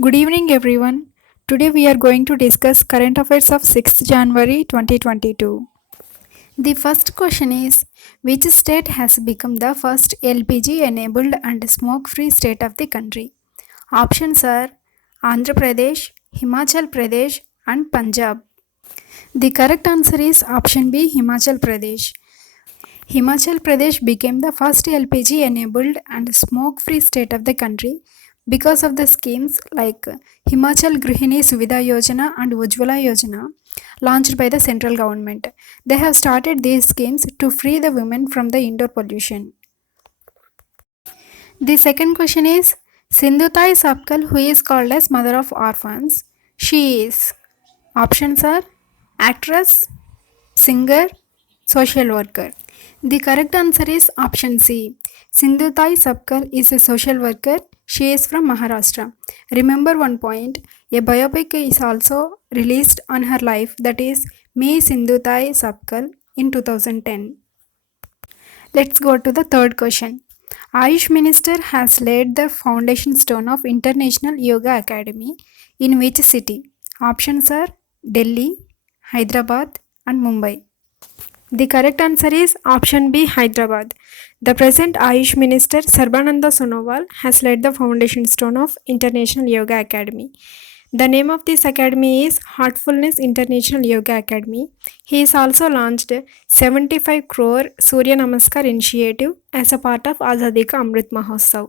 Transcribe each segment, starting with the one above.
Good evening, everyone. Today we are going to discuss current affairs of 6th January 2022. The first question is, which state has become the first LPG enabled and smoke free state of the country? Options are Andhra Pradesh, Himachal Pradesh, and Punjab. The correct answer is option B, Himachal Pradesh. Himachal Pradesh became the first LPG enabled and smoke free state of the country because of the schemes like Himachal Grihini Suvidha Yojana and Ujjwala Yojana launched by the central government. They have started these schemes to free the women from the indoor pollution. The second question is Sindhutai Sapkal, who is called as mother of orphans. She is. Options are actress, singer, social worker. The correct answer is option C. Sindhutai Sapkar is a social worker. She is from Maharashtra. Remember one point, a biopic is also released on her life, that is Me Sindhutai Sapkar in 2010. Let's go to the third question. Ayush Minister has laid the foundation stone of International Yoga Academy in which city? Options are Delhi, Hyderabad, and Mumbai. The correct answer is option B, Hyderabad. The present Ayush Minister Sarbananda Sonowal has laid the foundation stone of International Yoga Academy. The name of this academy is Heartfulness International Yoga Academy. He has also launched 75 crore Surya Namaskar initiative as a part of Azadi Ka Amrit Mahotsav.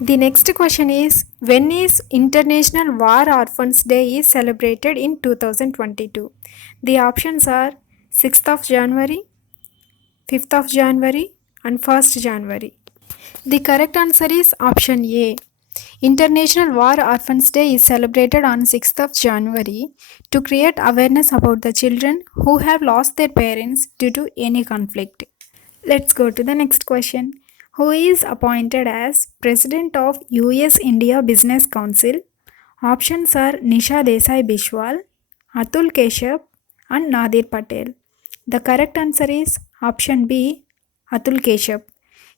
The next question is, when is International War Orphans Day is celebrated in 2022? The options are 6th of January, 5th of January, and 1st January. The correct answer is option A. International War Orphans Day is celebrated on 6th of January to create awareness about the children who have lost their parents due to any conflict. Let's go to the next question. Who is appointed as President of US India Business Council? Options are Nisha Desai Bishwal, Atul Keshav, and Nadir Patel. The correct answer is option B, Atul Keshav.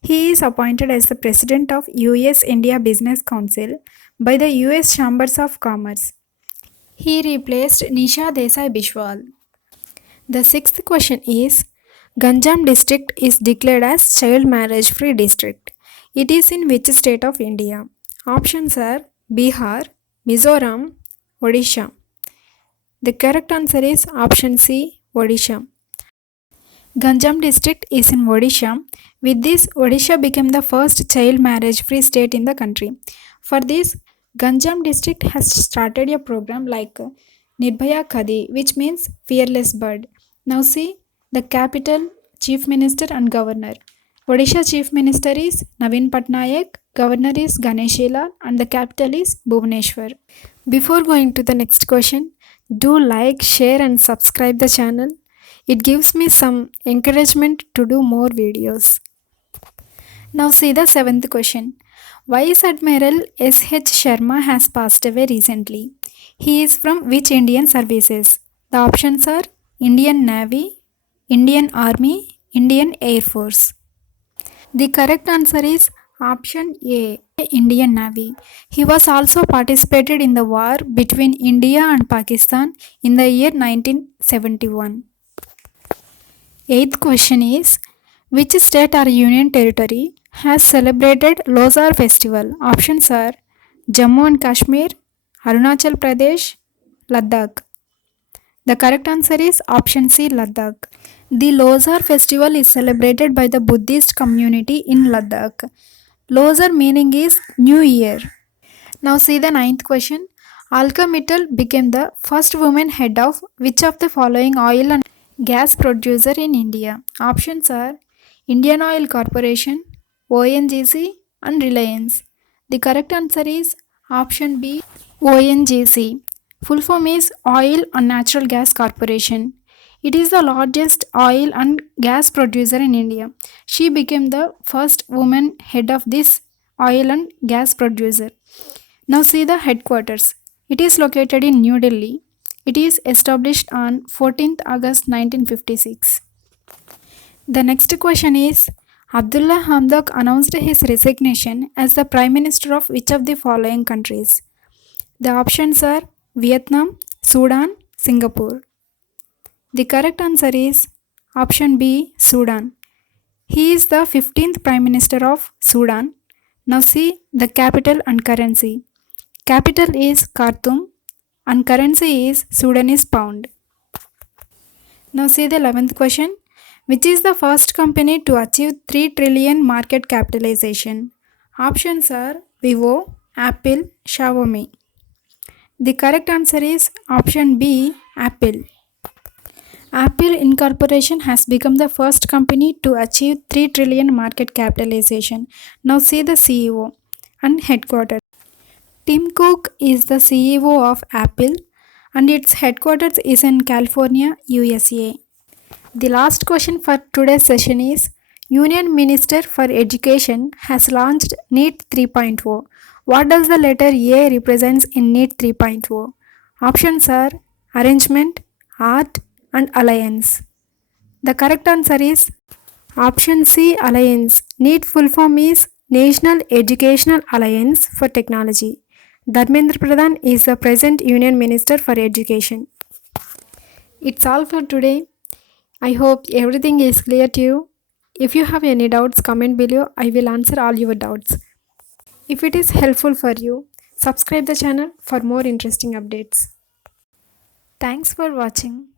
He is appointed as the President of US India Business Council by the US Chambers of Commerce. He replaced Nisha Desai Bishwal. The sixth question is, Ganjam district is declared as child marriage free district. It is in which state of India? Options are Bihar, Mizoram, Odisha. The correct answer is option C, Odisha. Ganjam district is in Odisha. With this, Odisha became the first child marriage free state in the country. For this, Ganjam district has started a program like Nirbhaya Khadi, which means fearless bird. Now see the capital, chief minister, and governor. Odisha chief minister is Naveen Patnaik, governor is Ganeshila, and the capital is Bhubaneswar. Before going to the next question, do like, share, and subscribe the channel. It gives me some encouragement to do more videos. Now see the seventh question. Vice Admiral S.H. Sharma has passed away recently. He is from which Indian services? The options are Indian Navy, Indian Army, Indian Air Force. The correct answer is option A, Indian Navy. He was also participated in the war between India and Pakistan in the year 1971. Eighth question is, which state or union territory has celebrated Losar festival? Options are Jammu and Kashmir, Arunachal Pradesh, Ladakh. The correct answer is option C, Ladakh. The Losar festival is celebrated by the Buddhist community in Ladakh. Losar meaning is New Year. Now see the ninth question. Alka Mittal became the first woman head of which of the following oil and gas producer in India? Options are Indian Oil Corporation, ONGC, and Reliance. The correct answer is option B, ONGC. Full form is Oil and Natural Gas Corporation. It is the largest oil and gas producer in India. She became the first woman head of this oil and gas producer. Now see the headquarters. It is located in New Delhi. It is established on 14th August 1956. The next question is, Abdullah Hamdok announced his resignation as the Prime Minister of which of the following countries? The options are Vietnam, Sudan, Singapore. The correct answer is option B, Sudan. He is the 15th Prime Minister of Sudan. Now see the capital and currency. Capital is Khartoum and currency is Sudanese pound. Now see the 11th question. Which is the first company to achieve 3 trillion market capitalization? Options are Vivo, Apple, Xiaomi. The correct answer is option B, Apple. Apple Incorporation has become the first company to achieve 3 trillion market capitalization. Now see the CEO and headquarters. Tim Cook is the CEO of Apple and its headquarters is in California, USA. The last question for today's session is Union Minister for Education has launched NEET 3.0. What does the letter A represents in NEET 3.0? Options are arrangement, art, and alliance. The correct answer is option C, alliance. NEET full form is National Educational Alliance for Technology. Dharmendra Pradhan is the present Union Minister for Education. It's all for today. I hope everything is clear to you. If you have any doubts, comment below. I will answer all your doubts. If it is helpful for you, subscribe the channel for more interesting updates. Thanks for watching.